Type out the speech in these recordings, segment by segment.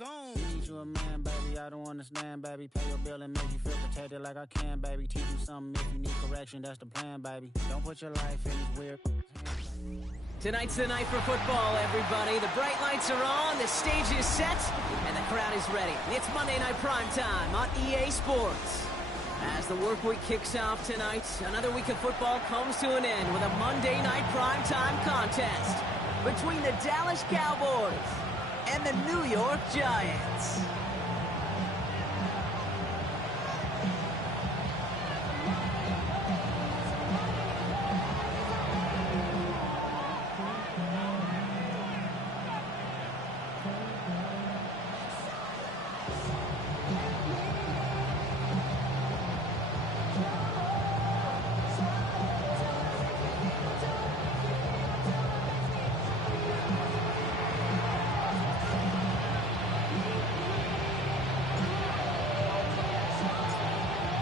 Need you a man, baby, I don't understand, baby. Pay your bill and make you feel protected like I can, baby. Teach you something if you need correction, that's the plan, baby. Don't put your life in these weird... Tonight's the night for football, everybody. The bright lights are on, the stage is set, and the crowd is ready. It's Monday Night Primetime on EA Sports. As the work week kicks off tonight, another week of football comes to an end with a Monday Night Primetime contest between the Dallas Cowboys and the New York Giants.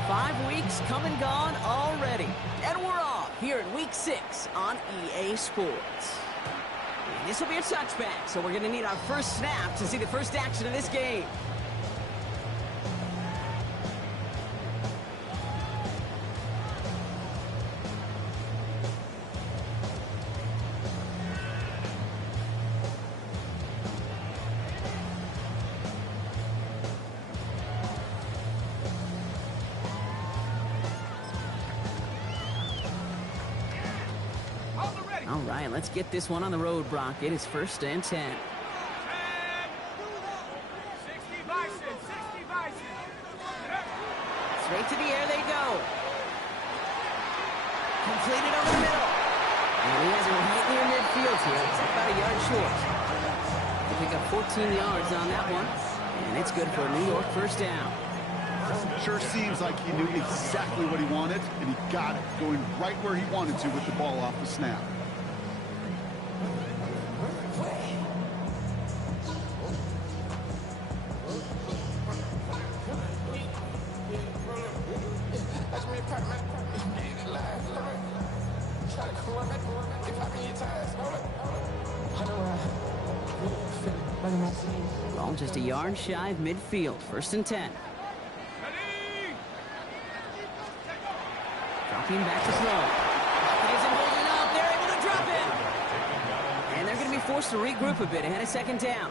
5 weeks come and gone already. And we're off here in Week 6 on EA Sports. And this will be a touchback, so we're going to need our first snap to see the first action of this game. All right, let's get this one on the road, Brock. It is 1st and 10. 60 Bison, 60 Bison. Straight to the air they go. Completed over the middle. And he has it right near midfield here. It's about a yard short. They pick up 14 yards on that one. And it's good for a New York first down. Sure seems like he knew exactly what he wanted, and he got it, going right where he wanted to with the ball off the snap. Ball just a yard shy of midfield. 1st and 10. Dropping back to throw. He isn't holding up. They're able to drop him. And they're going to be forced to regroup a bit ahead of 2nd down.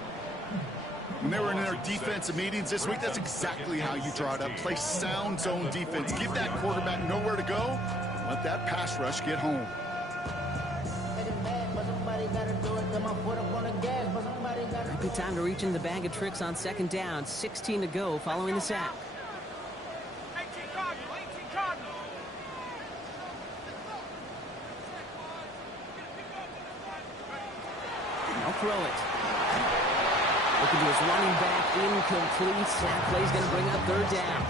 When they were in their defensive meetings this week, that's exactly how you draw it up. Play sound zone defense. Give that quarterback nowhere to go. Let that pass rush get home. Might be time to reach in the bag of tricks on 2nd down. 16 to go following the sack. 18 Cardinal, 18 Cardinal. I'll throw it. Looking to his running back, incomplete. That play's going to bring up 3rd down.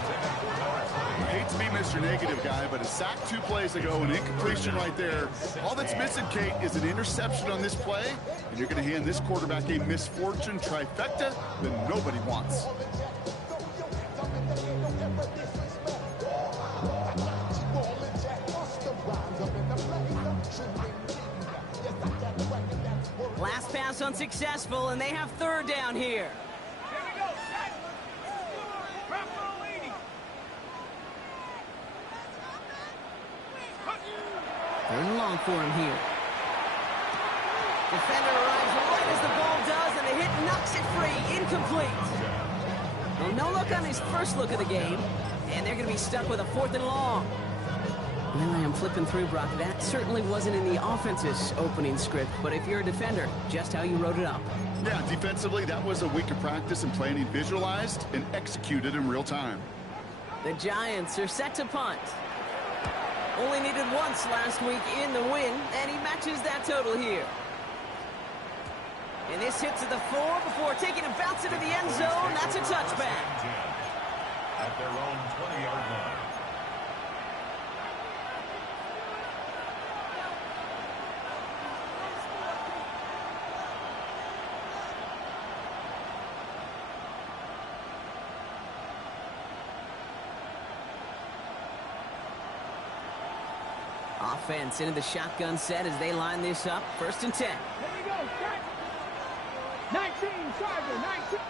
I hate to be Mr. Negative guy, but a sack 2 plays ago, an incompletion right there. All that's missing, Kate, is an interception on this play, and you're going to hand this quarterback a misfortune trifecta that nobody wants. Last pass unsuccessful, and they have 3rd down here. Here we go. Bravo leading. 3rd and long for him here. Defender arrives right as the ball does, and the hit knocks it free. Incomplete. Well, no look on his first look of the game, and they're going to be stuck with a 4th and long. Well, I am flipping through, Brock. That certainly wasn't in the offense's opening script, but if you're a defender, just how you wrote it up. Yeah, defensively, that was a week of practice and planning visualized and executed in real time. The Giants are set to punt. Only needed once last week in the win, and he matches that total here. And this hits at the 4 before taking a bounce into the end zone. That's a touchback. At their own 20-yard line. Offense into the shotgun set as they line this up. 1st and 10. Here we go. 19, Charger, 19.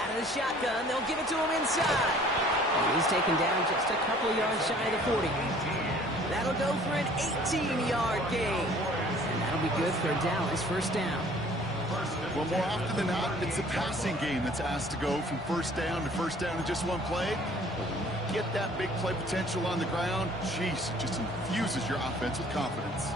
Out of the shotgun, they'll give it to him inside. And he's taken down just a couple of yards shy of the 40. That'll go for an 18-yard gain. And that'll be good for Dallas first down. Well, more often than not, it's the passing game that's asked to go from first down to first down in just one play. Get that big play potential on the ground, jeez, it just infuses your offense with confidence.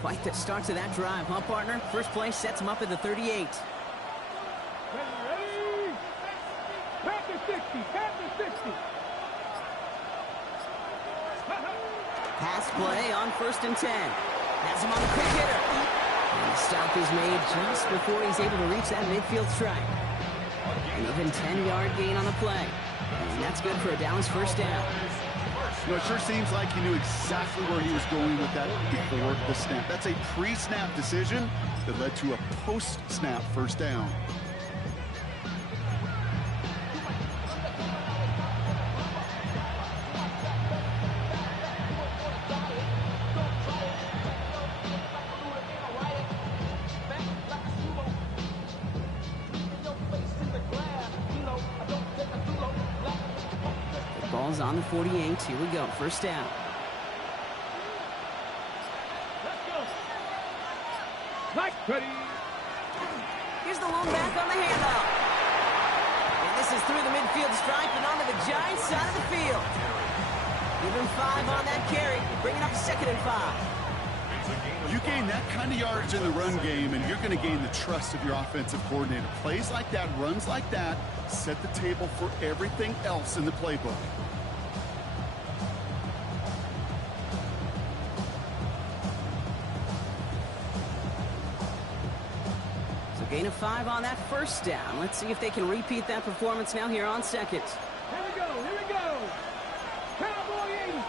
Quite the start to that drive, huh, partner? First play sets him up at the 38. Ready? Panther 60, Panther 60. Pass play on 1st and 10. Has him on the quick hitter. And the stop is made just before he's able to reach that midfield strike. An even 10-yard gain on the play. And that's good for a Dallas first down. You know, it sure seems like he knew exactly where he was going with that before the snap. That's a pre-snap decision that led to a post-snap first down. Ball's on the 48. Here we go. First down. Let's go. Mike, ready? Here's the lone back on the handoff. And this is through the midfield stripe and onto the Giants side of the field. Give him 5 on that carry. Bringing up 2nd and 5. You gain that kind of yardage in the run game, and you're going to gain the trust of your offensive coordinator. Plays like that, runs like that, set the table for everything else in the playbook. So gain of 5 on that first down. Let's see if they can repeat that performance now here on 2nd. Here we go, here we go. Cowboy 80.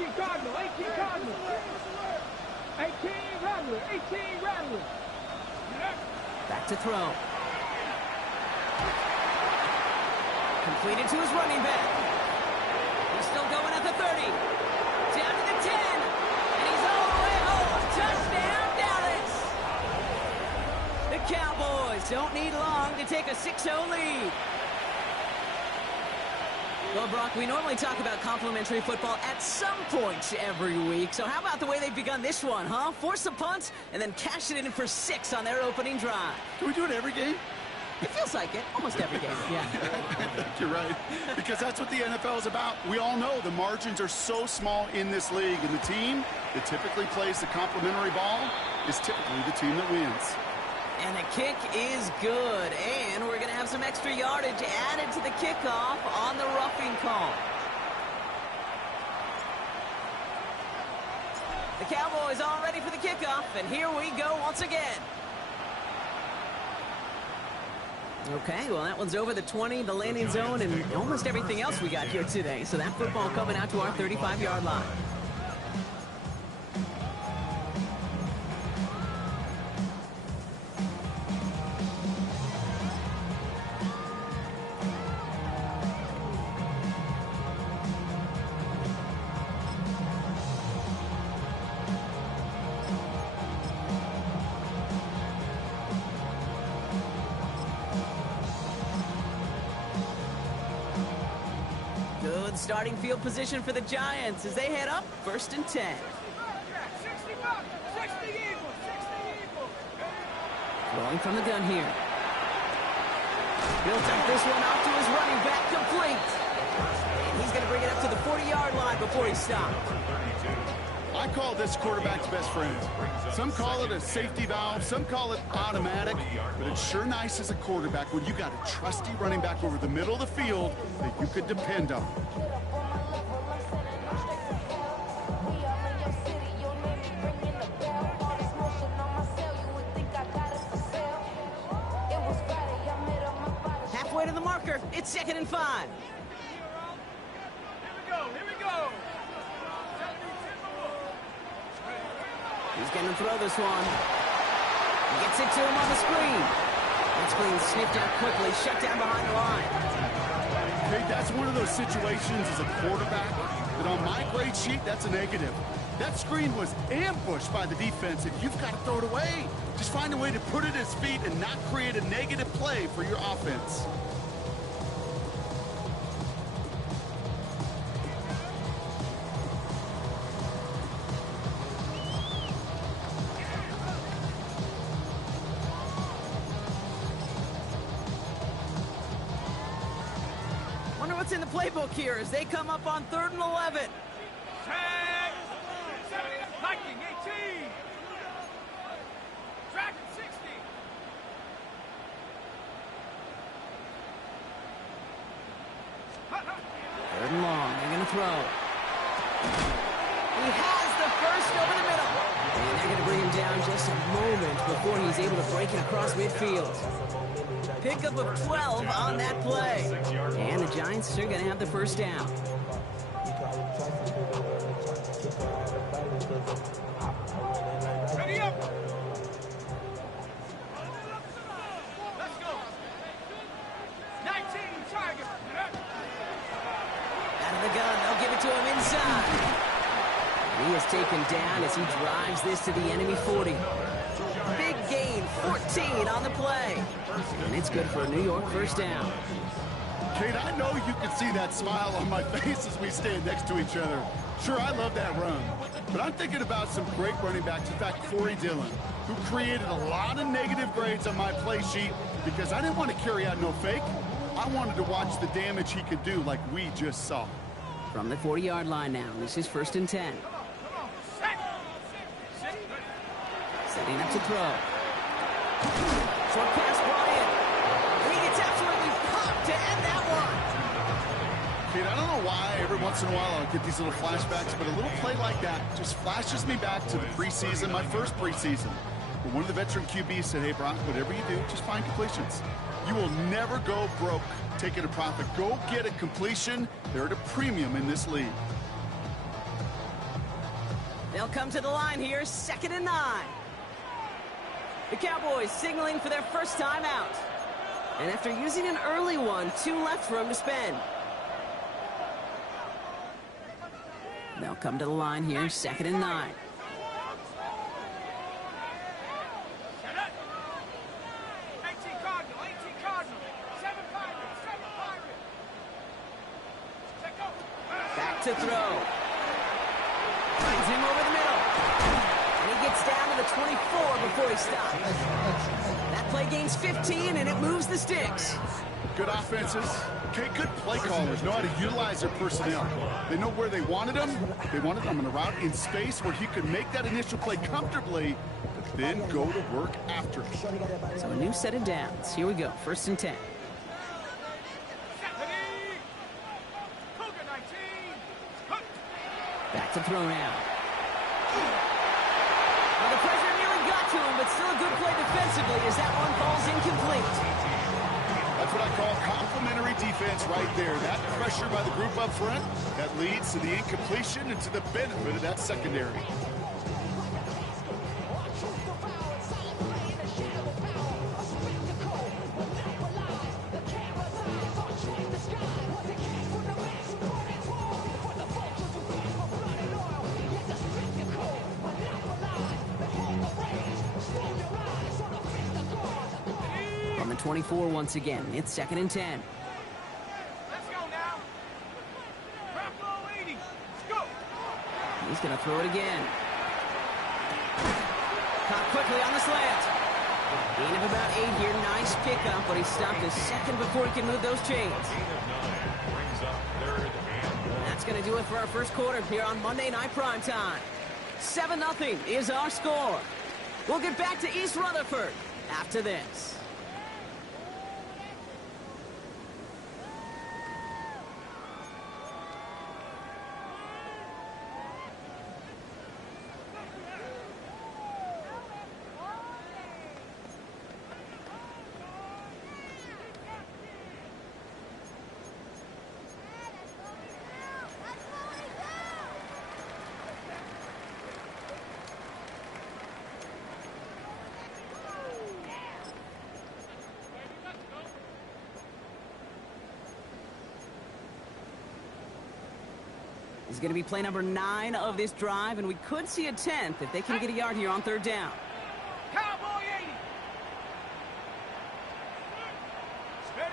18 Cardinal, 18 Cardinal. 18 Rattler, 18 Rattler. Back to throw. Completed to his running back. He's still going at the 30. Down to the 10. And he's all the way home. Touchdown, Dallas. The Cowboys don't need long to take a 6-0 lead. Well, Brock, we normally talk about complimentary football at some point every week. So how about the way they've begun this one, huh? Force a punt and then cash it in for 6 on their opening drive. Can we do it every game? It feels like it. Almost every game, yeah. You're right. Because that's what the NFL is about. We all know the margins are so small in this league. And the team that typically plays the complimentary ball is typically the team that wins. And the kick is good. And we're going to have some extra yardage added to the kickoff on the roughing call. The Cowboys all ready for the kickoff. And here we go once again. Okay, well, that one's over the 20, the landing zone, and almost everything else we got here today. So that football coming out to our 35-yard line. Good starting field position for the Giants as they head up 1st and 10. 60 bucks, 60 Eagles, 60 Eagles. Rolling from the gun here. He'll take this one out to his running back, complete. And he's going to bring it up to the 40-yard line before he stops. I call this quarterback's best friend. Some call it a safety valve, some call it automatic, but it's sure nice as a quarterback when you got a trusty running back over the middle of the field that you could depend on. Halfway to the marker, it's 2nd and 5. Here we go, here we go. He's going to throw this one. He gets it to him on the screen. That screen sniffed out quickly, shut down behind the line. Hey, that's It's one of those situations as a quarterback that on my grade sheet, that's a negative. That screen was ambushed by the defense, and you've got to throw it away. Just find a way to put it at his feet and not create a negative play for your offense. Wonder what's in the playbook here as they come up on 3rd and 11. Tag. 19, 18. Track 60. 3rd and long. They're going to throw. He has the first over the middle. And they're going to bring him down just a moment before he's able to break it across midfield. Pickup of 12 on that play. And the Giants are going to have the first down. Ready up. Let's go. 19, target. Out of the gun, they'll give it to him inside. He is taken down as he drives this to the enemy 40. Big gain, 14 on the play. And it's good for a New York first down. Kate, I know you can see that smile on my face as we stand next to each other. Sure, I love that run. But I'm thinking about some great running backs. In fact, Corey Dillon, who created a lot of negative grades on my play sheet because I didn't want to carry out no fake. I wanted to watch the damage he could do like we just saw. From the 40-yard line now, this is 1st and 10. Setting up to throw. Short pass, Bryant. And he gets absolutely popped to end that one. Kate, I don't know why every once in a while I'll get these little flashbacks, but a little play like that just flashes me back to the preseason, my first preseason. But one of the veteran QBs said, hey, Brock, whatever you do, just find completions. You will never go broke taking a profit. Go get a completion. They're at a premium in this league. They'll come to the line here, 2nd and 9. The Cowboys signaling for their first time out. And after using an early one, 2 left for him to spend. They'll come to the line here, 2nd and 9. Back to throw. Finds him over the middle. And he gets down to the 24 before he stops. That play gains 15, and it moves the sticks. Good offenses. Okay, good play callers know how to utilize their personnel. They know where they wanted them. They wanted them on a route in space where he could make that initial play comfortably, but then go to work after. So a new set of downs. Here we go, 1st and 10. Back to throw now. Well, the pressure nearly got to him, but still a good play defensively as that one falls incomplete. That's what I call complementary defense right there. That pressure by the group up front, that leads to the incompletion and to the benefit of that secondary. On the 24 once again, it's 2nd and 10. Let's go now. Drop low 80. Let's go. He's going to throw it again. Caught quickly on the slant. Gain of about 8 here. Nice pickup, but he stopped a second before he can move those chains. That's going to do it for our first quarter here on Monday Night Primetime. 7-0 is our score. We'll get back to East Rutherford after this. This is going to be play number 9 of this drive, and we could see a 10th if they can get a yard here on 3rd down. Cowboy 80. Steady.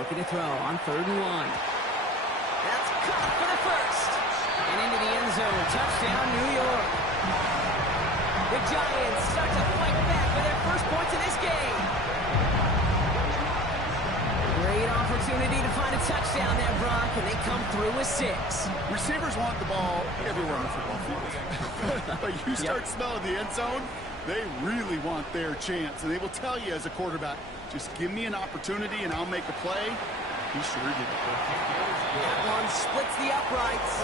Looking to throw on 3rd and 1. That's caught for the first. And into the end zone. Touchdown, New York. The Giants start to fight back for their first points in this game. Great opportunity to find a touchdown there, Brock, and they come through with 6. Receivers want the ball everywhere on the football field. But you start smelling the end zone, they really want their chance. And they will tell you as a quarterback, just give me an opportunity and I'll make a play. He sure did. That one splits the uprights.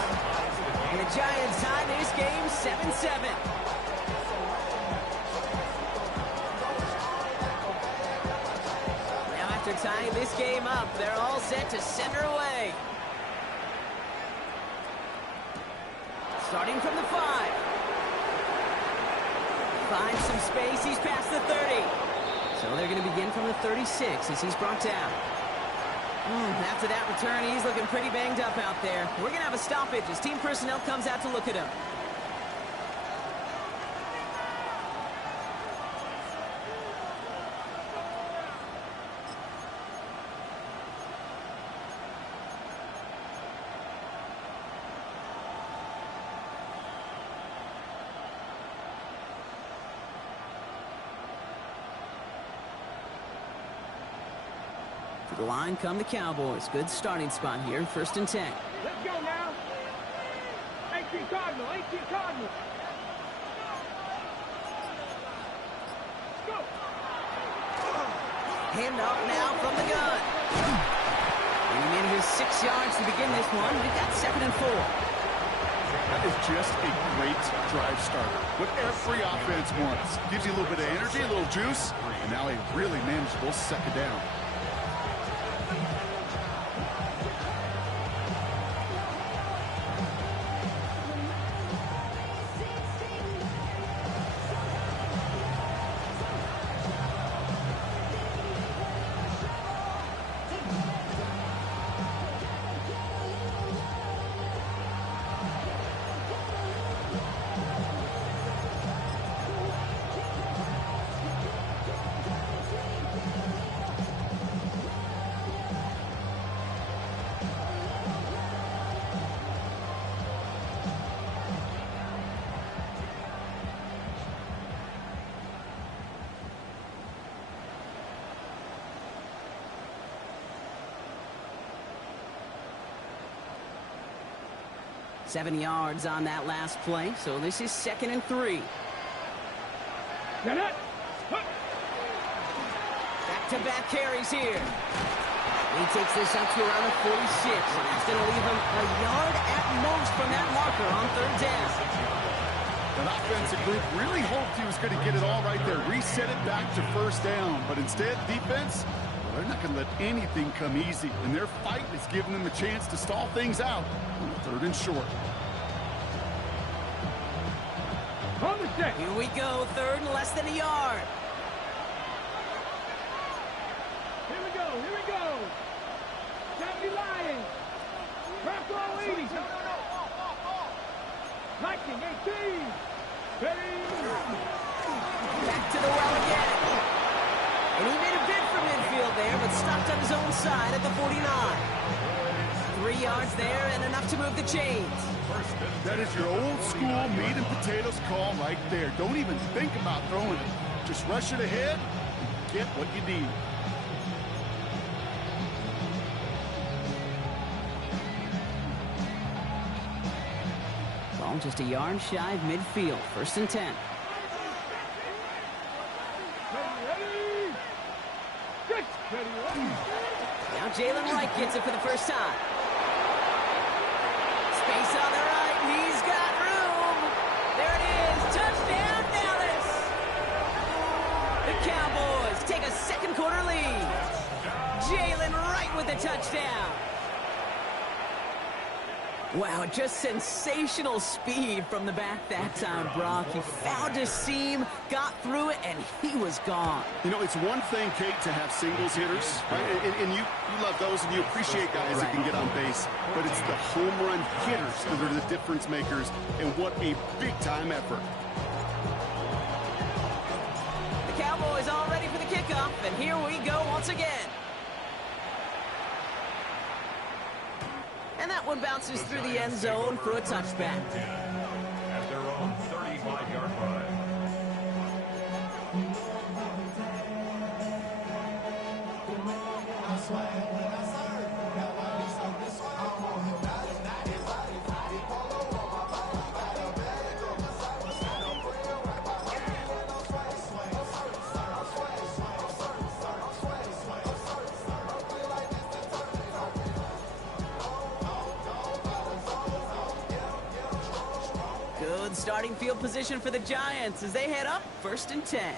And the Giants tie this game 7-7. Now after tying this game up, they're all set to center away. Starting from the 5. Finds some space. He's past the 30. So they're going to begin from the 36 as he's brought down. After that return, he's looking pretty banged up out there. We're going to have a stoppage as team personnel comes out to look at him. To the line come the Cowboys. Good starting spot here, 1st and 10. Let's go now. 18 Cardinal, 18 Cardinal. Let's go. Hand off now from the gun. And he manages 6 yards to begin this one. We've got 2nd and 4. That is just a great drive starter. What every offense wants. Gives you a little bit of energy, a little juice, and now a really manageable 2nd down. Seven yards on that last play, so this is 2nd and 3. Back-to-back carries here. He takes this up to around the 46, and that's going to leave him a yard at most from that marker on 3rd down. That offensive group really hoped he was going to get it all right there, reset it back to 1st down, but instead, defense, well, they're not going to let anything come easy, and their fight is giving them a chance to stall things out on 3rd and short. Here we go, 3rd and less than a yard. Here we go, here we go. Johnny Lions. Bronco 80. Viking 18. Ready. Back to the well again. And he made a bid for midfield there, but stopped on his own side at the 49. 3 yards there and enough to move the chains. That is your old school meat and potatoes call right there. Don't even think about throwing it. Just rush it ahead and get what you need. Ball just a yard shy of midfield. 1st and 10. Now Jalen Wright gets it for the first time. Space on the right. He's got room. There it is. Touchdown, Dallas. The Cowboys take a 2nd quarter lead. Jalen Wright with the touchdown. Wow, just sensational speed from the back that time, Brock. He found his seam, got through it, and he was gone. You know, it's one thing, Kate, to have singles hitters, right? And you love those, and you appreciate guys that can get on base. But it's the home run hitters that are the difference makers, and what a big-time effort. The Cowboys all ready for the kickoff, and here we go once again. And that one bounces through the end zone for a touchback. At their own 35-yard line. Good starting field position for the Giants as they head up 1st and 10.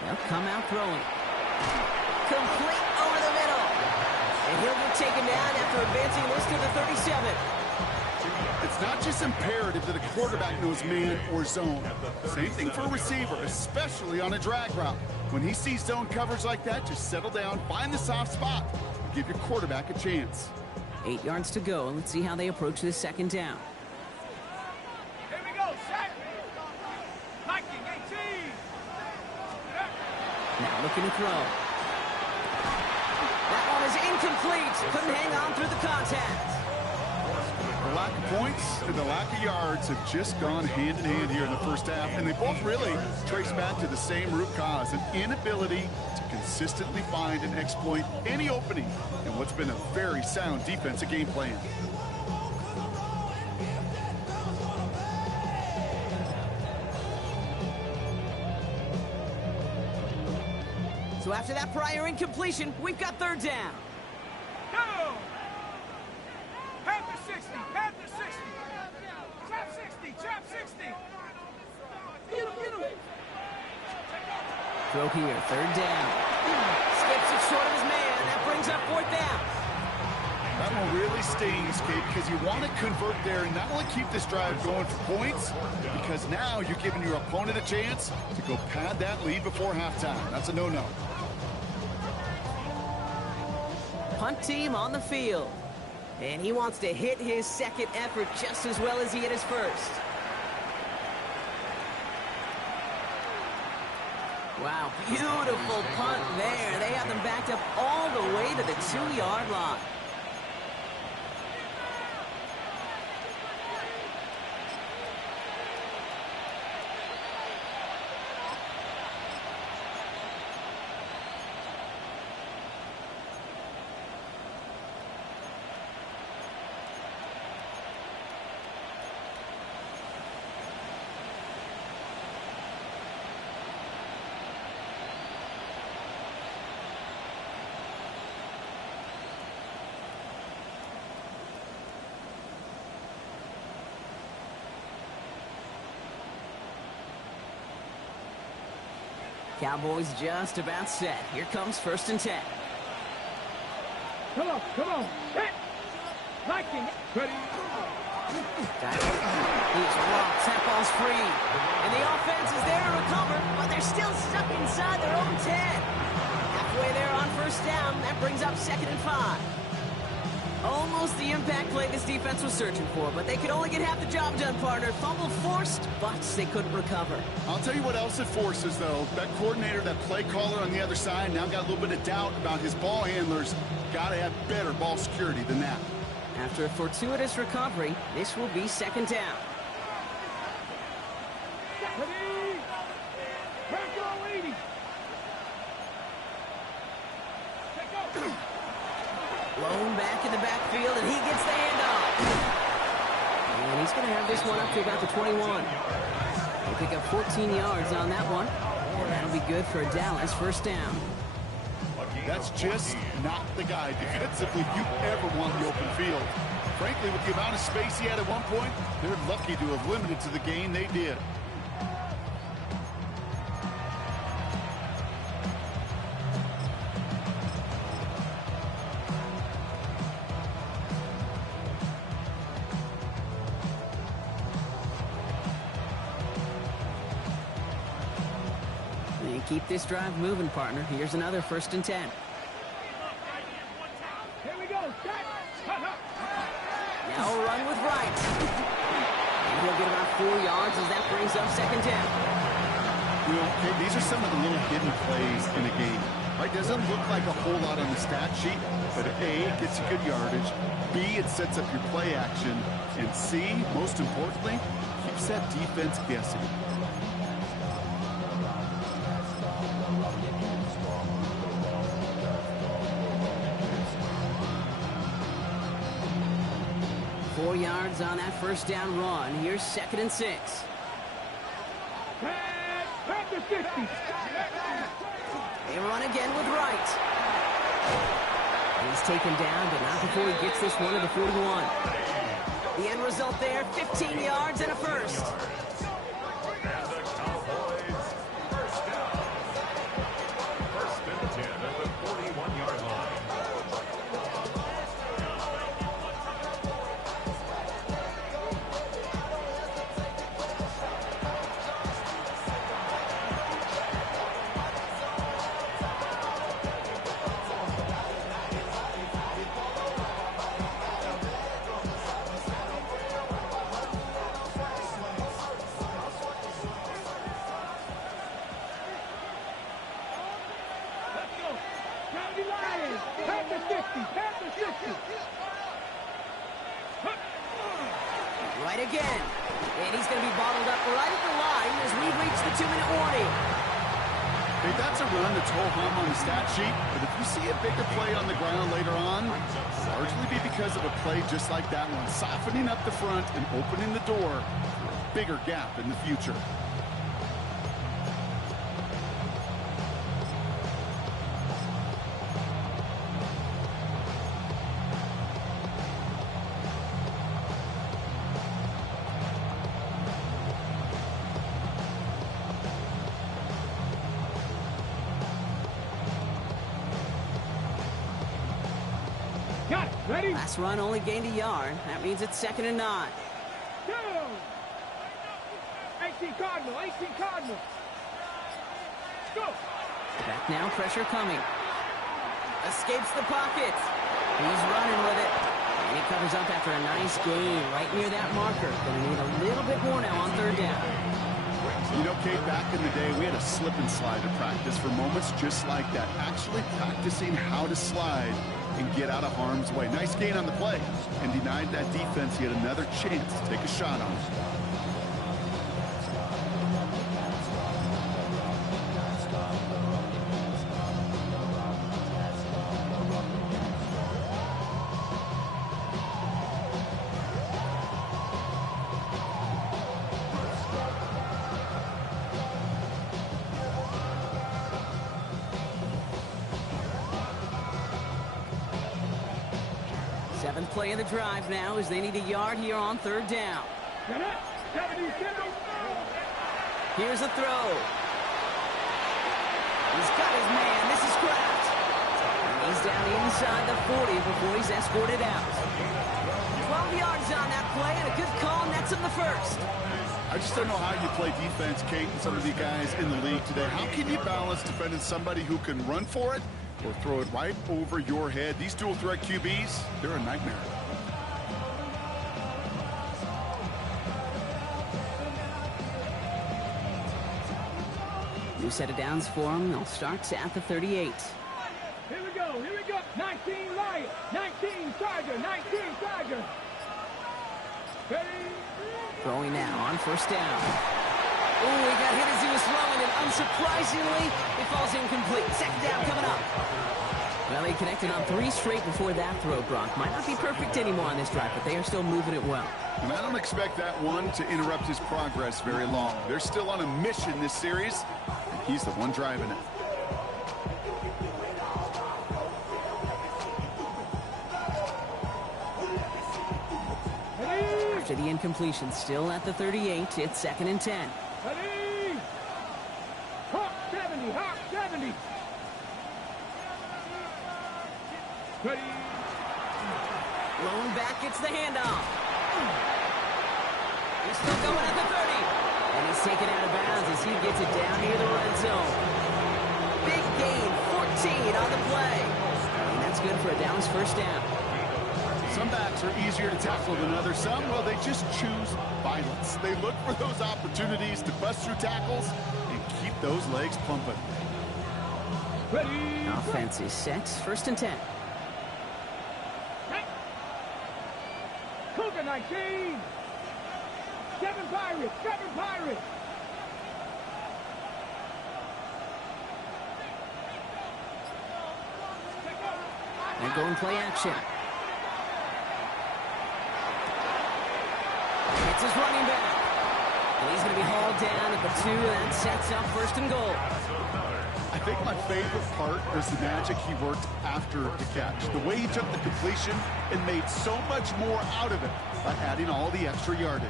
They'll come out throwing. Complete over the middle. And he'll get taken down after advancing this to the 37. It's not just imperative that a quarterback knows man or zone. Same thing for a receiver, especially on a drag route. When he sees zone coverage like that, just settle down, find the soft spot, and give your quarterback a chance. 8 yards to go, and let's see how they approach this 2nd down. Here we go, set. Liking 18. Now looking to throw. That one is incomplete. Couldn't hang on through the contact. The lack of points and the lack of yards have just gone hand in hand here in the first half, and they both really trace back to the same root cause, an inability to consistently find and exploit any opening in what's been a very sound defensive game plan. So after that prior incompletion, we've got 3rd down. Go. Panther 60, Panther 60. Trap 60, trap 60. Get him, get him. Throw here, 3rd down. Skips it short of his man. That brings up 4th down. That one really stings, Kate, because you want to convert there and not only keep this drive going for points, because now you're giving your opponent a chance to go pad that lead before halftime. That's a no-no. Punt team on the field. And he wants to hit his 2nd effort just as well as he hit his 1st. Wow, beautiful punt there. They have them backed up all the way to the 2-yard line. Cowboys just about set. Here comes 1st and 10. Come on, come on. Hit. Liking. Ready. He's rocked. That ball's free. And the offense is there to recover, but they're still stuck inside their own 10. Halfway there on 1st down. That brings up 2nd and 5. Almost the impact play this defense was searching for, but they could only get half the job done, partner. Fumble forced, but they couldn't recover. I'll tell you what else it forces, though. That coordinator, that play caller on the other side, now got a little bit of doubt about his ball handlers. Got to have better ball security than that. After a fortuitous recovery, this will be 2nd down. Ready. Franco 80. Take go. Blown back in the backfield, and he gets the handoff. And he's going to have this one up to about the 21. He'll pick up 14 yards on that one, and that'll be good for a Dallas 1st down. That's just not the guy defensively you ever want in the open field. Frankly, with the amount of space he had at one point, they're lucky to have limited to the gain they did. keep this drive moving, partner. Here's another 1st and 10. Here we go. Now a run with Wright. And he'll get about 4 yards as that brings up 2nd down. You know, okay, these are some of the little hidden plays in a game. Right? Doesn't look like a whole lot on the stat sheet, but A, it gets you good yardage. B, it sets up your play action. And C, most importantly, keeps that defense guessing. Four yards on that 1st down run. Here's 2nd and 6. Back to 50. They run again with Wright. He's taken down, but not before he gets this one to the 41. The end result there, 15 yards and a 1st. And the Cowboys, 1st down. 1st and 10 at the 41-yard line. Right again. And he's going to be bottled up right at the line as we reach the 2-minute warning. Hey, that's a run that's ho-hum on the stat sheet, but if you see a bigger play on the ground later on, largely be because of a play just like that one, softening up the front and opening the door for a bigger gap in the future. Got it. Ready? Last run only gained a yard. That means it's 2nd and 9. Go. 18 Cardinal. 18 Cardinal. Go. Back now, pressure coming. Escapes the pocket. He's running with it. And he covers up after a nice gain right near that marker. Gonna need a little bit more now on 3rd down. You know, Kate, back in the day, we had a slip and slide to practice for moments just like that. Actually practicing how to slide and get out of harm's way. Nice gain on the play, and denied that defense yet another chance to take a shot on it. Seventh play of the drive now as they need a yard here on 3rd down. Get it. 77. Here's a throw. He's got his man. This is Kraft. And he's down inside the 40 before he's escorted out. 12 yards on that play and a good call nets him the 1st. I just don't know how you play defense, Kate, and some of the guys in the league today. How can you balance defending somebody who can run for it or throw it right over your head? These dual threat QBs, they're a nightmare. New set of downs for them. They'll start at the 38. Here we go. Here we go. 19 Lion. 19 Tiger. 19 Tiger. Ready? Throwing now on 1st down. Oh, he got hit as he was throwing, and unsurprisingly, it falls incomplete. 2nd down coming up. Well, he connected on 3 straight before that throw, Brock. Might not be perfect anymore on this drive, but they are still moving it well. And I don't expect that one to interrupt his progress very long. They're still on a mission this series, and he's the one driving it. After the incompletion, still at the 38, it's 2nd and 10. Ready? Hawk 70. Hawk 70. Ready? Blown back, gets the handoff. He's still going at the 30. And he's taken out of bounds as he gets it down near the red zone. good for a Dallas first down. Some backs are easier to tackle than others. Some, well, they just choose violence. They look for those opportunities to bust through tackles and keep those legs pumping. Ready. Offense is set. First and 10. Cougar 19. 7 Pirates. 7 Pirates. And go and play action. It's his running back. And he's going to be hauled down at the 2, and that sets up first and goal. I think my favorite part was the magic he worked after the catch. The way he took the completion and made so much more out of it by adding all the extra yardage.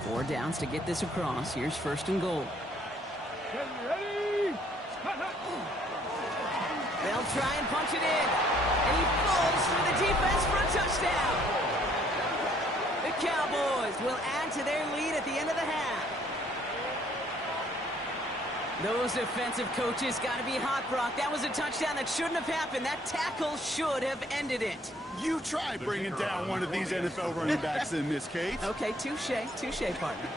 Four downs to get this across. Here's first and goal. Ready. They'll try and punch it in. And he falls through the defense for a touchdown. The Cowboys will add to their lead at the end of the half. Those defensive coaches got to be hot, Brock. That was a touchdown that shouldn't have happened. That tackle should have ended it. You try bringing down one of these NFL running backs in this case. Okay, touche, partner.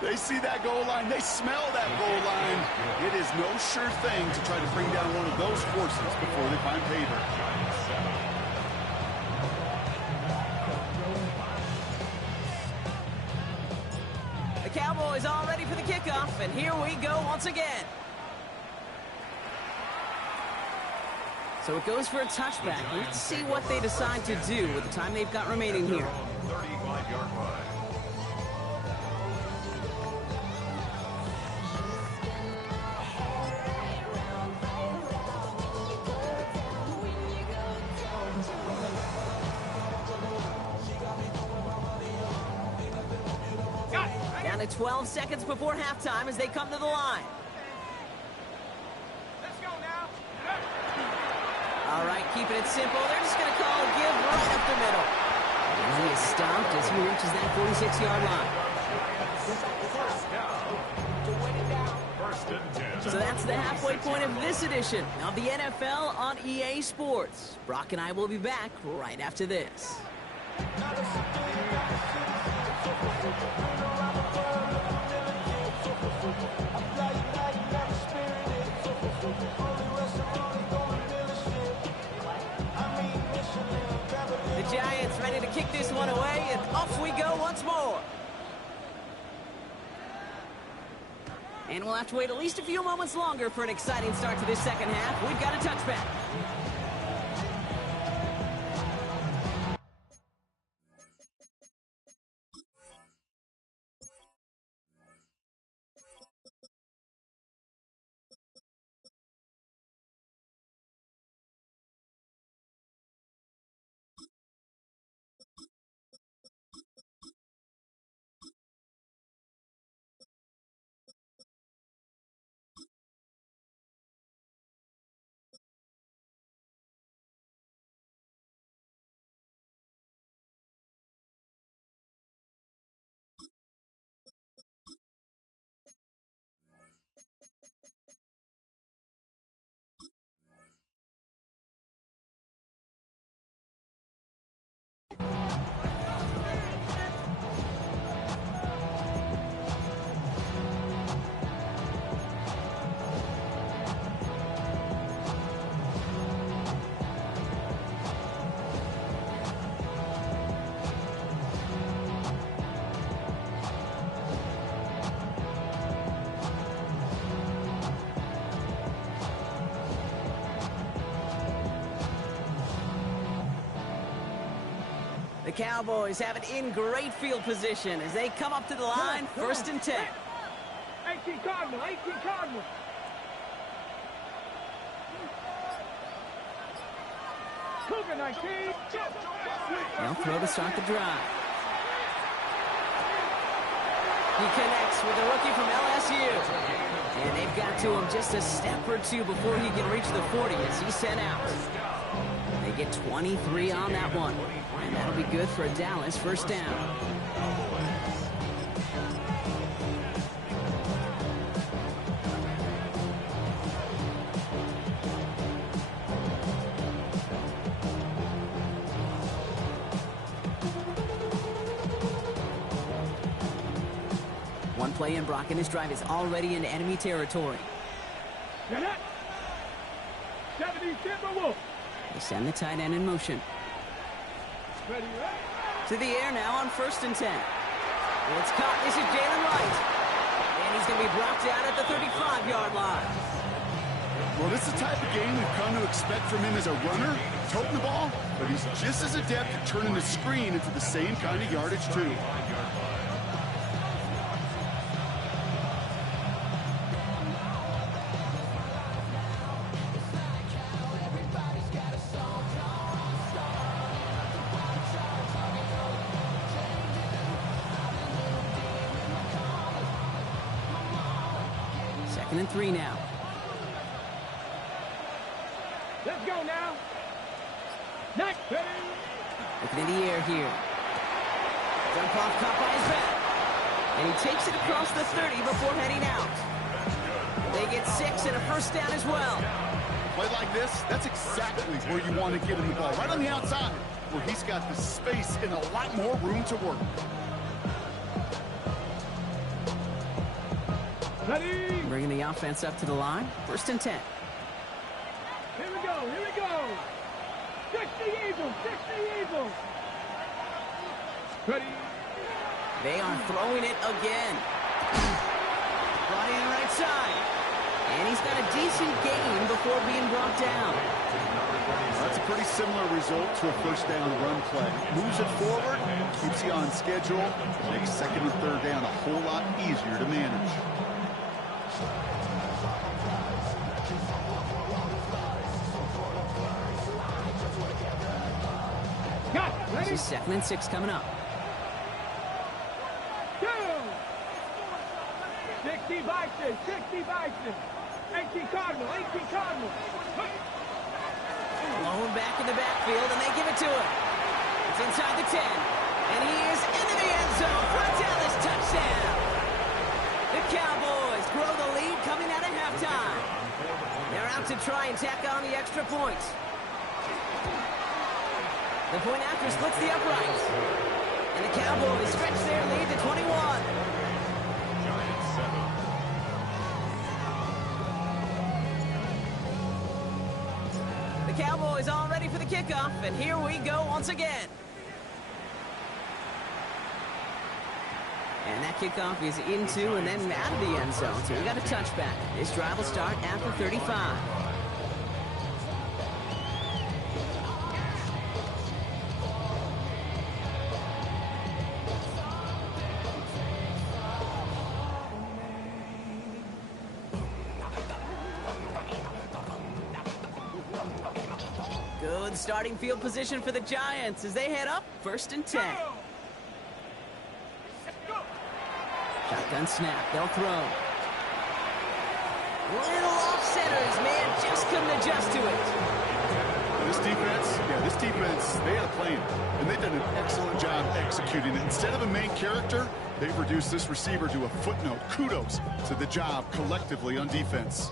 They see that goal line. They smell that goal line. It is no sure thing to try to bring down one of those horses before they find pay dirt. The Cowboys all ready for the kickoff, and here we go once again. So it goes for a touchback. Let's see what they decide to do with the time they've got remaining here. 35-yard line. Down to 12 seconds before halftime as they come to the line. Let's go now. All right, keeping it simple. They're just going to call a give right up the middle. And he is stopped as he reaches that 46-yard line. First and 10. So that's the halfway point of this edition of the NFL on EA Sports. Brock and I will be back right after this. The Giants ready to kick this one away, and off we go once more. And we'll have to wait at least a few moments longer for an exciting start to this second half. We've got a touchback. The Cowboys have it in great field position as they come up to the line, first and 10. 18 Cardinal, 18 Cardinal. Cougar 19. They'll throw to start the drive. He connects with a rookie from LSU. And they've got to him just a step or two before he can reach the 40 as he's sent out. They get 23 on that one. And that'll be good for a Dallas first down. One play in, Brock, and his drive is already into enemy territory. Get up. 70 Timberwolves. They send the tight end in motion. Ready, right? To the air now on 1st and 10. It's caught. This is Jalen Wright. And he's going to be brought down at the 35-yard line. Well, this is the type of game we've come to expect from him as a runner, toting the ball, but he's just as adept at turning the screen into the same kind of yardage, too. Second and 3 now. Let's go now. Next. Ready. Looking in the air here. Jump off, caught by his back. And he takes it across the 30 before heading out. They get 6 and a first down as well. Play like this, that's exactly where you want to get him the ball. Right on the outside, where he's got the space and a lot more room to work. Ready. Bringing the offense up to the line. 1st and 10. Here we go. Here we go. 60 Eagles. 60 Eagles. Ready. They are throwing it again. Brought in right side. And he's got a decent gain before being brought down. That's a pretty similar result to a first down run play. Moves it forward, keeps you on schedule, makes 2nd and 3rd down a whole lot easier to manage. This is 2nd and 6 coming up. 2. 60 Bison. 60 Bison. 18 Cardinal. 18 Cardinal. Blown back in the backfield, and they give it to him. It's inside the 10. And he is into the end zone for a Dallas touchdown. The Cowboys grow the lead coming out of halftime. They're out to try and tack on the extra points. The point after splits the uprights. And the Cowboys stretch their lead to 21. Giants 7. The Cowboys all ready for the kickoff, and here we go once again. And that kickoff is into and then out of the end zone, so we got a touchback. This drive will start after 35. Good starting field position for the Giants as they head up 1st and 10. Shotgun snap, they'll throw. Little off centers, man, just couldn't adjust to it. This defense, they had a plan, and they've done an excellent job executing it. Instead of a main character, they've reduced this receiver to a footnote. Kudos to the job collectively on defense.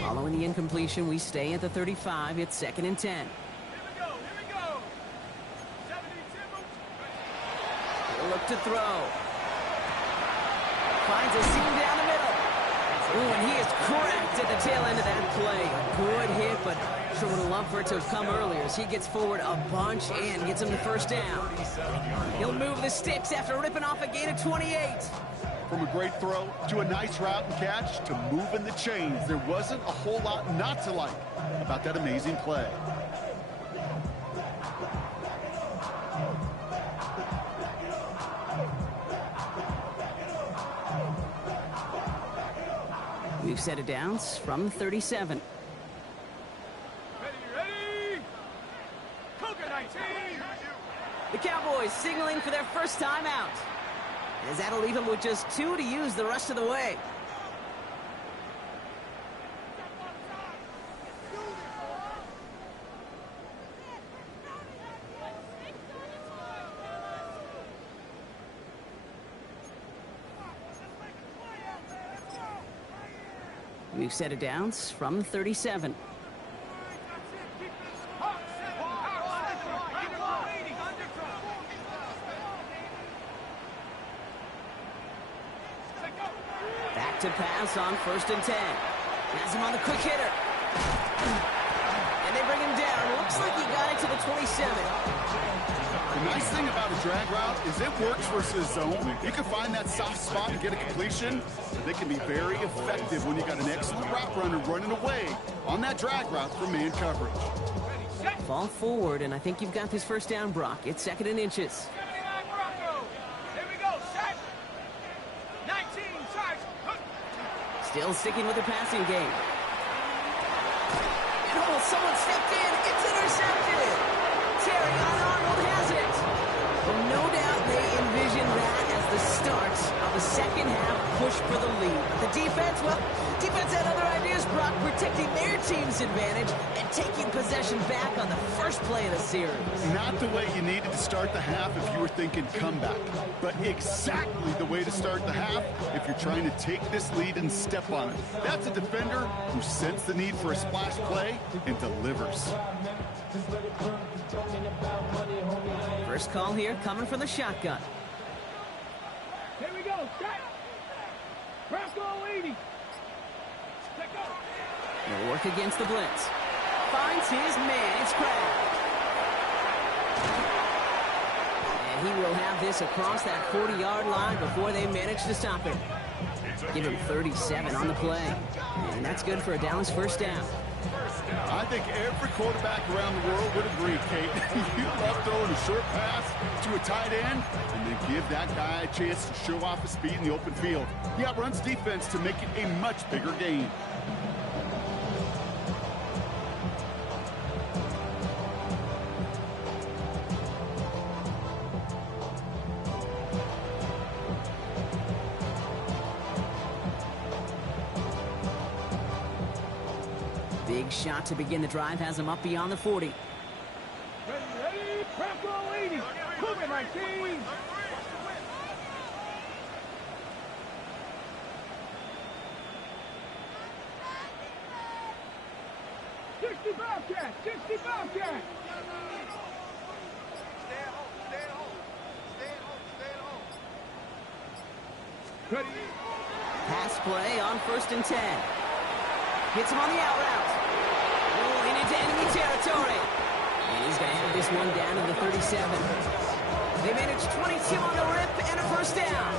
Following the incompletion, we stay at the 35. It's 2nd and 10. Here we go. Here we go. 70 Timberwolves. He'll look to throw. Finds a seam down the middle. Ooh, and he is cracked at the tail end of that play. A good hit, but sure would have loved for it to have come earlier as he gets forward a bunch and gets him the first down. He'll move the sticks after ripping off a gain of 28. From a great throw to a nice route and catch to moving the chains, there wasn't a whole lot not to like about that amazing play. We've set it down from 37. Ready? Cougar 19. The Cowboys signaling for their first time out. As that'll leave them with just 2 to use the rest of the way. We've set it down from 37. Back to pass on 1st and 10. Has him on the quick hitter. And they bring him down. Looks like he got it to the 27. The nice thing about a drag route is it works versus zone. You can find that soft spot and get a completion, but they can be very effective when you got an excellent route runner running away on that drag route from man coverage. Fall forward, and I think you've got this first down, Brock. It's 2nd and inches. 79 Broncos. Here we go, set. 19, charge. Still sticking with the passing game. And someone stepped in. It's intercepted. Terry Arnold has it. Well, no doubt they envision that as the start of a second half push for the lead. But the defense, well, defense had other ideas, Brock, protecting their team's advantage and taking possession back on the first play of the series. Not the way you needed to start the half if you were thinking comeback, but exactly the way to start the half if you're trying to take this lead and step on it. That's a defender who sensed the need for a splash play and delivers. First call here coming from the shotgun. Here we go, set. Bronco 80. Let go. He'll work against the blitz. Finds his man. It's Crab. And he will have this across that 40-yard line before they manage to stop it. Give him 37 on the play. And that's good for a Dallas first down. I think every quarterback around the world would agree, Kate. You love throwing a short pass to a tight end and then give that guy a chance to show off his speed in the open field. He outruns defense to make it a much bigger game. Big shot to begin the drive has him up beyond the 40. Ready, Bronco 80. Cougar 19. Sixty Bobcat. Ready. Pass play on 1st and 10. Hits him on the out route. Rolling into enemy territory. And he's going to have this one down to the 37. They managed 22 on the rip and a first down.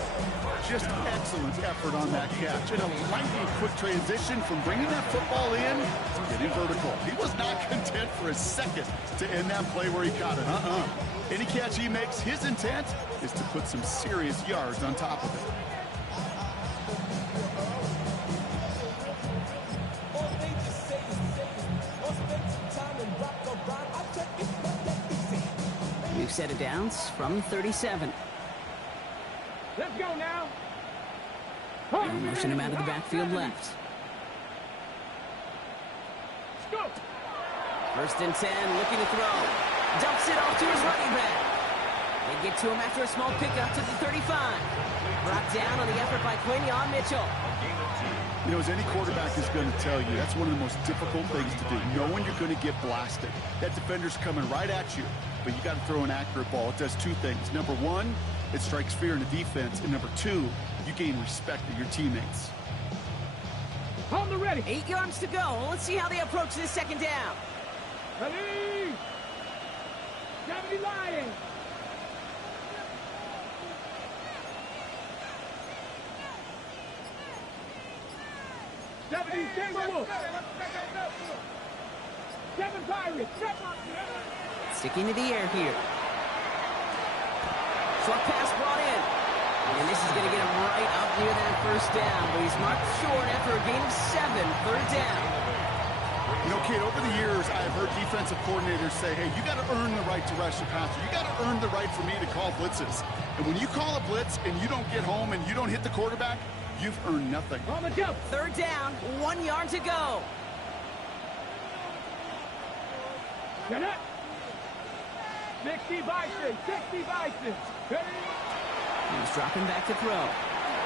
Just excellent effort on that catch. And a lightning quick transition from bringing that football in to getting vertical. He was not content for a second to end that play where he caught it. Any catch he makes, his intent is to put some serious yards on top of it. We've set it down from 37. Let's go now. They'll motion him out of the backfield left. Go. 1st and 10, looking to throw. Dumps it off to his running back. They get to him after a small pickup to the 35. Brought down on the effort by Quinion Mitchell. You know, as any quarterback is going to tell you, that's one of the most difficult things to do, knowing you're going to get blasted. That defender's coming right at you, but you got to throw an accurate ball. It does 2 things. Number 1, it strikes fear in the defense, and number 2, you gain respect of your teammates. On the ready. 8 yards to go. Let's see how they approach this second down. Ready. 70 Lions. Seven Pirates. Sticking to the air here. Short pass brought in. And this is going to get him right up near that first down. But he's marked short after a gain of 7, third down. You know, Kate, over the years, I've heard defensive coordinators say, hey, you got to earn the right to rush the passer. You got to earn the right for me to call blitzes. And when you call a blitz and you don't get home and you don't hit the quarterback, you've earned nothing. On the jump. Third down, 1 yard to go. Get up. 60 Bison, 60 Bison. Ready? He's dropping back to throw.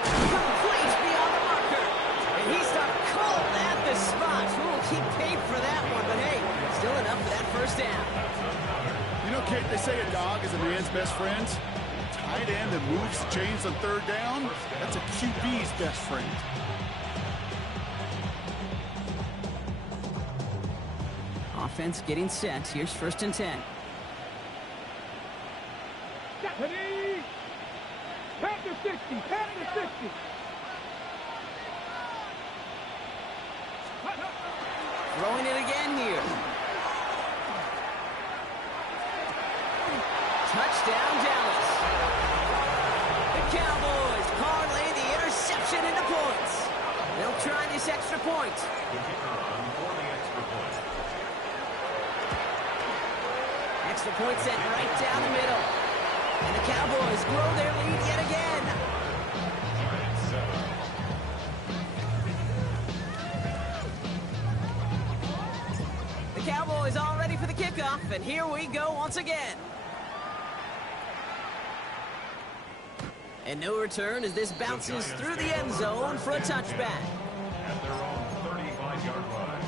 Complete beyond the marker. And he stopped cold at the spot. Who will keep paid for that one? But hey, still enough for that first down. You know, Kate, they say a dog is a man's best friend. Tight end that moves chains on third down, that's a QB's best friend. Offense getting set. Here's 1st and 10. Ready? Panther 60, Panther 60. Throwing it again here. Touchdown, Dallas. The Cowboys parlay the interception into points. They'll try this extra point. Extra point set right down the middle. And the Cowboys grow their lead yet again. The Cowboys all ready for the kickoff, and here we go once again. And no return as this bounces through the end zone for a touchback. At their own 35-yard line.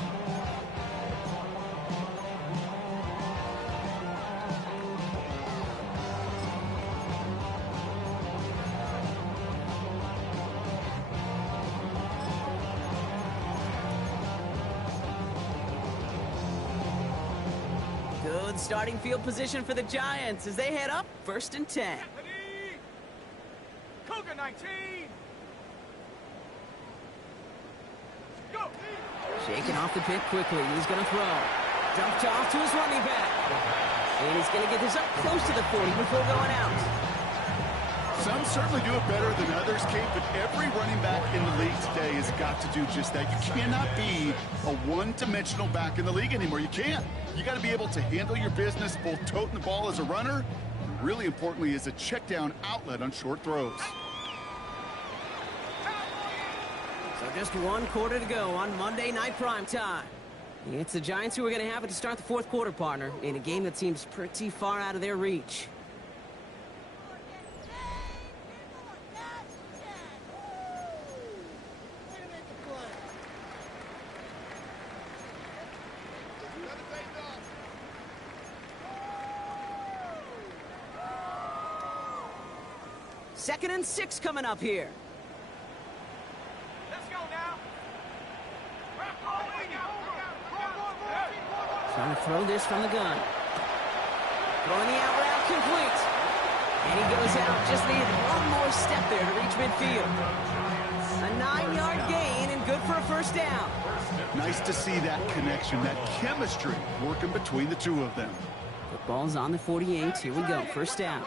Good starting field position for the Giants as they head up 1st and 10. Cougar 19. Go. Shaking off the pit quickly. He's going to throw. Dumped off to his running back. And he's going to get this up close to the 40 before going out. Some certainly do it better than others, Kate, but every running back in the league today has got to do just that. You cannot be a one-dimensional back in the league anymore. You can't. You got to be able to handle your business, both toting the ball as a runner, and really importantly, as a check-down outlet on short throws. So just 1 quarter to go on Monday Night Primetime. It's the Giants who are going to have it to start the 4th quarter, partner, in a game that seems pretty far out of their reach. Second and 6 coming up here. Let's go now. Trying to throw this from the gun. Throwing the out route complete. And he goes out. Just needed one more step there to reach midfield. A 9-yard gain and good for a first down. Nice to see that connection, that chemistry working between the two of them. The ball's on the 48. Here we go. First down.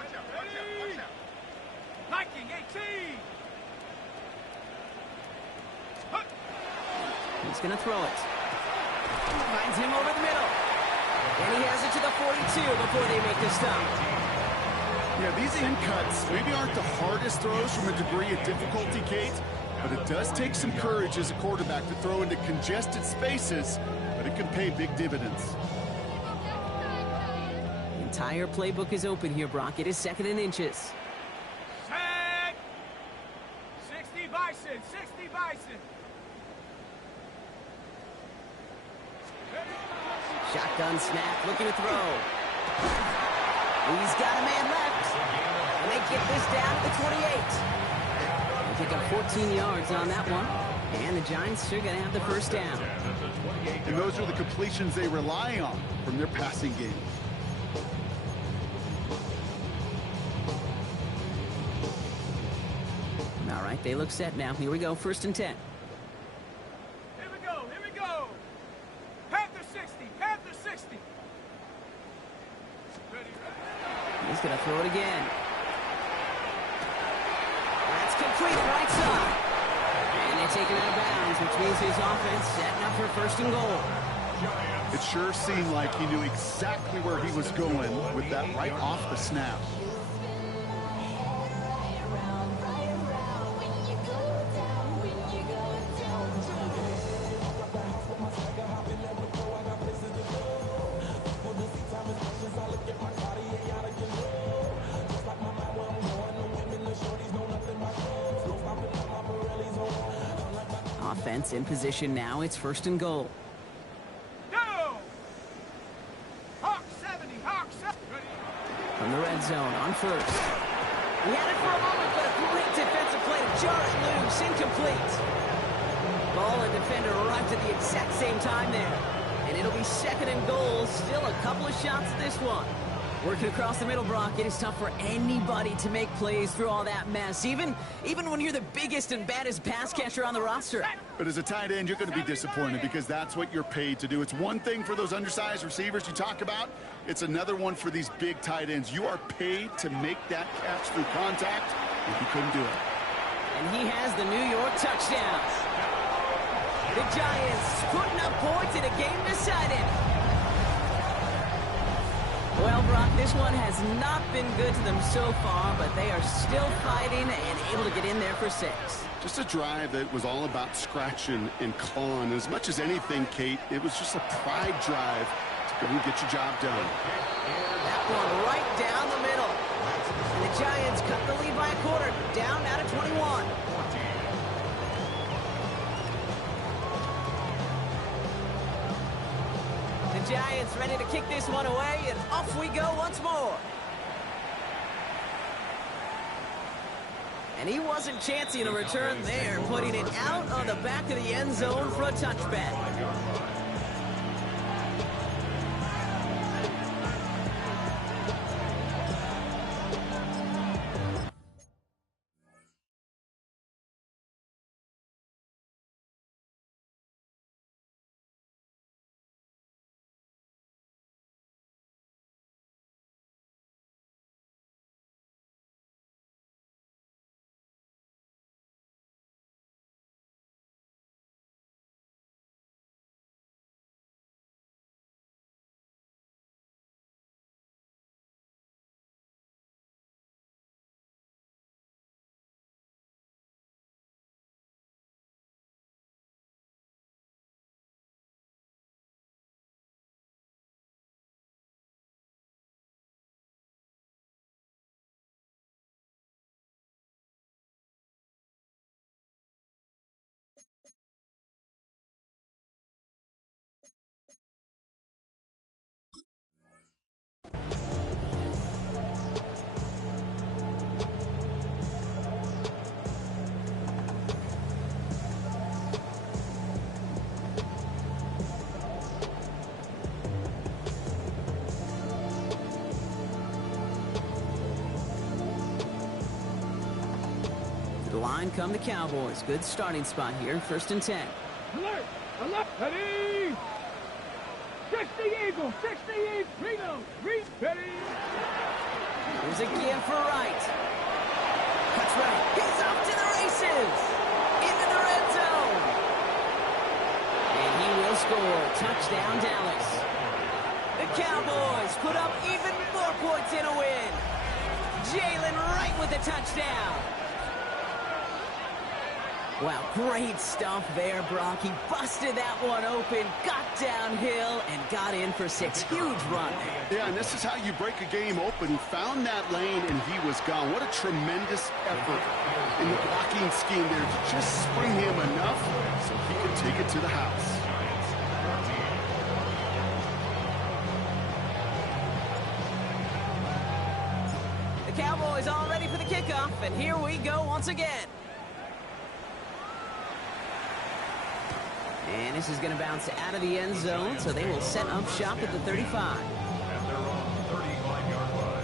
Viking 18. He's going to throw it. Finds him over the middle. And he has it to the 42 before they make the stop. Yeah, these in cuts maybe aren't the hardest throws from a degree of difficulty, Kate, but it does take some courage as a quarterback to throw into congested spaces, but it can pay big dividends. The entire playbook is open here, Brock. It is 2nd and inches. Set. 60 Bison, 60 Bison. Shotgun snap, looking to throw. He's got a man left. And they get this down to the 28. They pick up 14 yards on that one. And the Giants are going to have the first down. And those are the completions they rely on from their passing game. All right, they look set now. Here we go, 1st and 10. Here we go, here we go. Panther 60, Panther 60. Ready, ready. He's going to throw it again. It's completed right side. And they take him out of bounds, which means his offense setting up for first and goal. It sure seemed like he knew exactly where he was going with that right off the snap. Offense in position now. It's first and goal. Go! Hawk 70, Hawk 70. From the red zone on first. He had it for a moment, but a great defensive play to jar it loose. Incomplete. Ball and defender arrived at the exact same time there. And it'll be second and goal. Still a couple of shots at this one. Working across the middle, Brock, it is tough for anybody to make plays through all that mess, even when you're the biggest and baddest pass catcher on the roster. But as a tight end, you're going to be disappointed because that's what you're paid to do. It's one thing for those undersized receivers you talk about. It's another one for these big tight ends. You are paid to make that catch through contact, and he couldn't do it. And he has the New York touchdown. The Giants putting up points in a game decided. Well, Brock, this one has not been good to them so far, but they are still fighting and able to get in there for 6. Just a drive that was all about scratching and clawing. As much as anything, Kate, it was just a pride drive to go and get your job done. That one right down the middle. And the Giants cut the lead by a quarter, down now to 21. The Giants ready to kick this one away, and off we go once more. And he wasn't chancing a return there, putting it out on the back of the end zone for a touchback. The line come the Cowboys. Good starting spot here. First and 10. Alert! Alert! Ready! 60 Eagles! 60 Eagles! Ringo! Ready! Here's a give for Wright. Cuts right. He's off to the races! Into the red zone! And he will score. Touchdown, Dallas. The Cowboys put up even more points in a win. Jalen Wright with the touchdown. Wow, great stuff there, Brock. He busted that one open, got downhill, and got in for 6. Huge run there. Yeah, and this is how you break a game open. He found that lane, and he was gone. What a tremendous effort in the blocking scheme there to just spring him enough so he could take it to the house. The Cowboys all ready for the kickoff, and here we go once again. And this is going to bounce out of the end zone, so they will set up shop at the 35. And they're on the 35-yard line.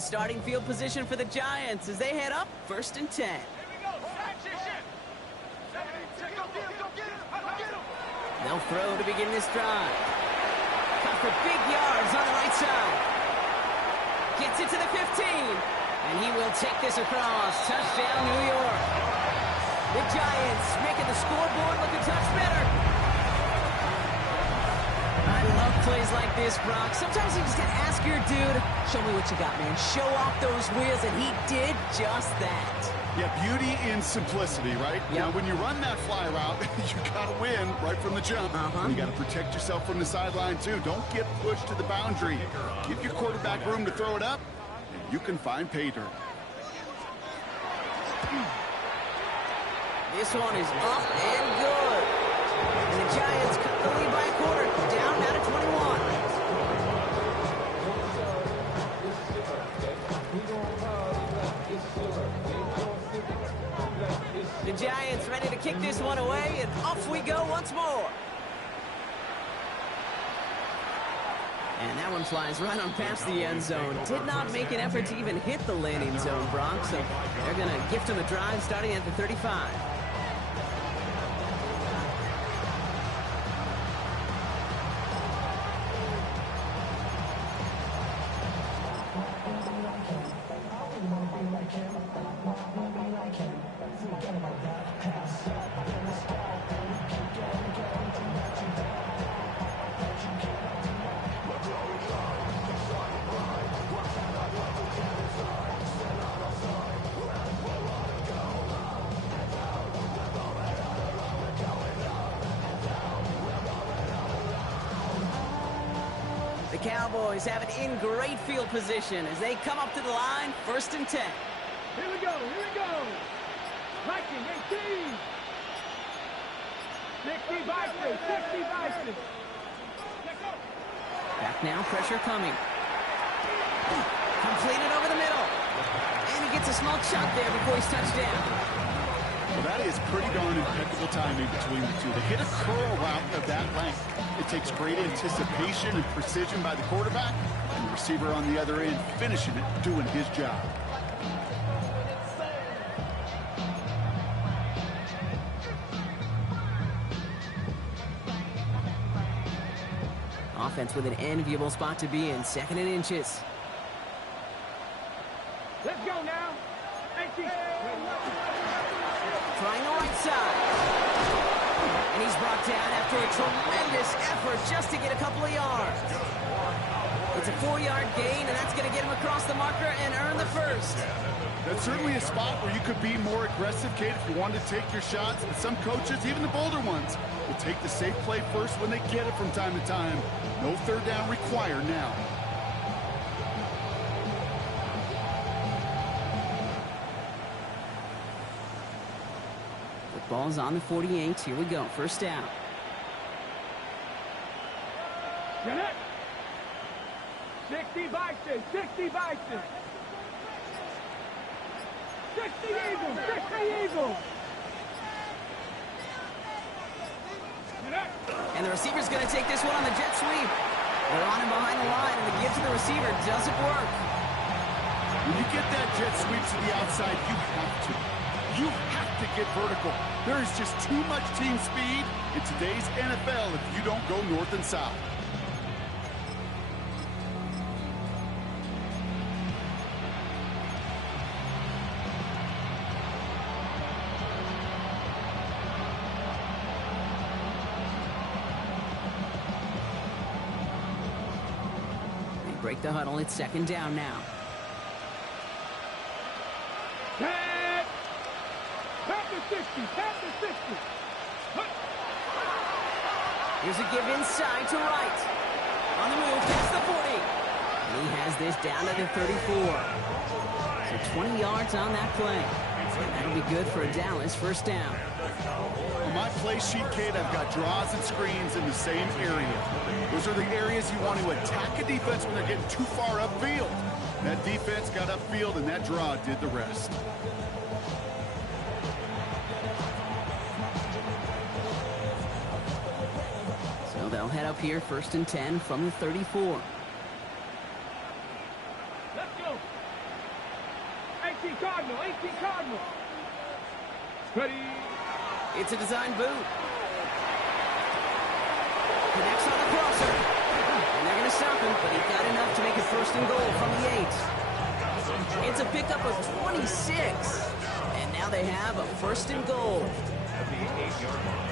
Good starting field position for the Giants as they head up 1st and 10. They'll throw to begin this drive. Cut for big yards on the right side. Gets it to the 15. And he will take this across. Touchdown, New York. The Giants making the scoreboard look a touch better. I love plays like this, Brock. Sometimes you just gotta ask your dude, show me what you got, man. Show off those wheels, and he did just that. Yeah, beauty in simplicity, right? Yep. Now, when you run that fly route, you got to win right from the jump. You got to protect yourself from the sideline, too. Don't get pushed to the boundary. Give your quarterback room to throw it up, and you can find pay dirt. This one is up and good. And the Giants cut the lead by a quarter. Down now to 21. The Giants ready to kick this one away, and off we go once more. And that one flies right on past the end zone. Did not make an effort to even hit the landing zone, Bronx. So they're going to gift him a drive starting at the 35. The Cowboys have it in great field position as they come up to the line, 1st and 10. Here we go, here we go. Viking, 18. 60 Vikings, 60 Vikings. Back now, pressure coming. Completed over the middle. And he gets a small chunk there before he's touched down. Well, that is pretty darn impeccable timing between the two. To hit a curl route of that length, it takes great anticipation and precision by the quarterback, and the receiver on the other end finishing it, doing his job. Offense with an enviable spot to be in, 2nd and inches. Let's go now. 18. Trying the right side. And he's brought down after a tremendous effort just to get a couple of yards. It's a 4-yard gain, and that's going to get him across the marker and earn the first. That's certainly a spot where you could be more aggressive, Kate, if you wanted to take your shots. But some coaches, even the bolder ones, will take the safe play first when they get it from time to time. No 3rd down required now. The ball's on the 48. Here we go. 1st down. Get it. 60 Vikings, 60 Vikings. 60 Eagles, 60 Eagles. And the receiver's going to take this one on the jet sweep. They're on him behind the line, and the give to the receiver doesn't work. When you get that jet sweep to the outside, you have to get vertical. There is just too much team speed in today's NFL if you don't go north and south. Break the huddle. It's 2nd down now. Tap the 60, tap the 60. Here's a give inside to right. On the move, past the 40. And he has this down to the 34. So 20 yards on that play. And that'll be good for a Dallas 1st down. On my play sheet, Kate, I've got draws and screens in the same area. Those are the areas you want to attack a defense when they're getting too far upfield. That defense got upfield, and that draw did the rest. So they'll head up here 1st and 10 from the 34. Let's go. Cardinal, 18 Cardinal. Ready. It's a design boot. Connects on the crosser. And they're going to stop him, but he got enough to make it first and goal from the 8. It's a pickup of 26. And now they have a first and goal. At the 8-yard line.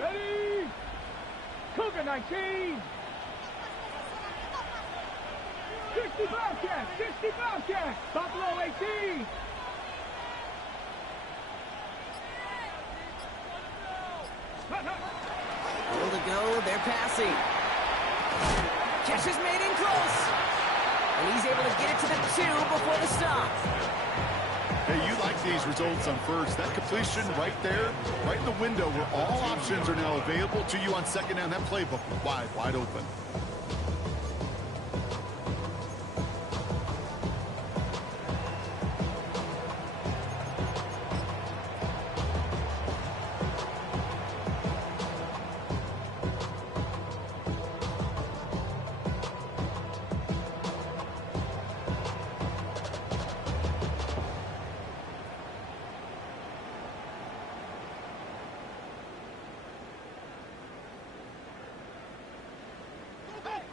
Ready. Cougar 19. 60 Bobcat, 60 Bobcat. Buffalo 18. Goal to go, they're passing. Catch is made in close. And he's able to get it to the 2 before the stop. Hey, you like these results on first. That completion right there, right in the window where all options are now available to you on second down. That playbook wide open.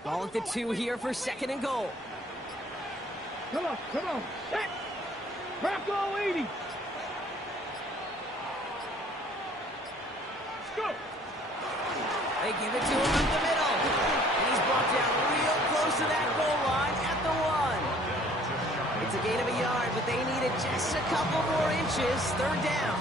Ball at the 2 here for second and goal. Come on. Set. Bronco 80. Let's go. They give it to him up the middle. And he's brought down real close to that goal line at the 1. It's a gain of a yard, but they needed just a couple more inches. Third down.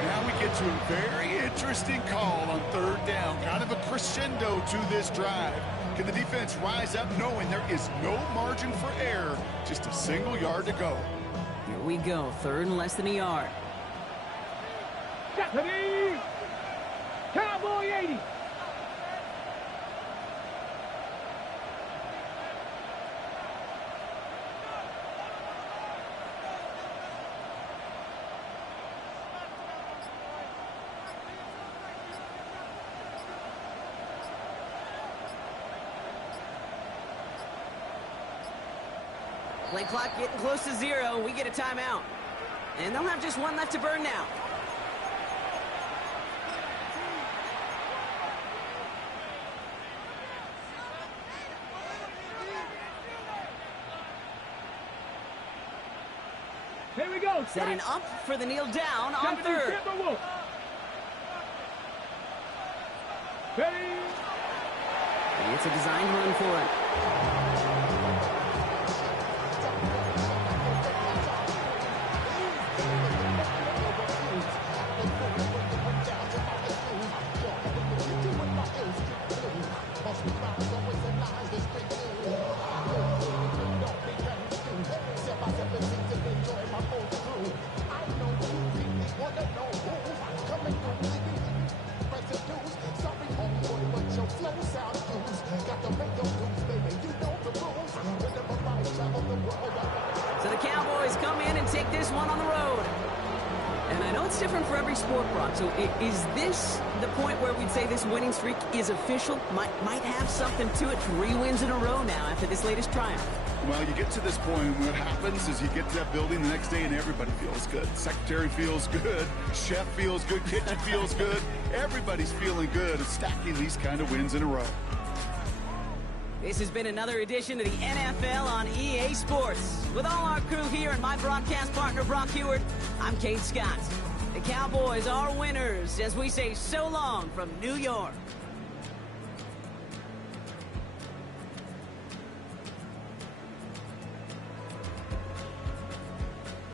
Now we get to a very interesting call on third down. Kind of a crescendo to this drive. Can the defense rise up knowing there is no margin for error? Just a single yard to go. Here we go. Third and less than a yard. Deputy. Cowboy 80. Play clock getting close to 0. We get a timeout. And they'll have just one left to burn now. Here we go. Setting up for the kneel down on third. Ready. And it's a designed run for it. So the Cowboys come in and take this one on the road. And I know it's different for every sport, Brock. So is this the point where we'd say this winning streak is official? Might have something to it. 3 wins in a row now after this latest triumph. Well, you get to this point, and what happens is you get to that building the next day, and everybody feels good. Secretary feels good. Chef feels good. Kitchen feels good. Everybody's feeling good at stacking these kind of wins in a row. This has been another edition of the NFL on EA Sports. With all our crew here and my broadcast partner, Brock Heward, I'm Kate Scott. The Cowboys are winners as we say so long from New York.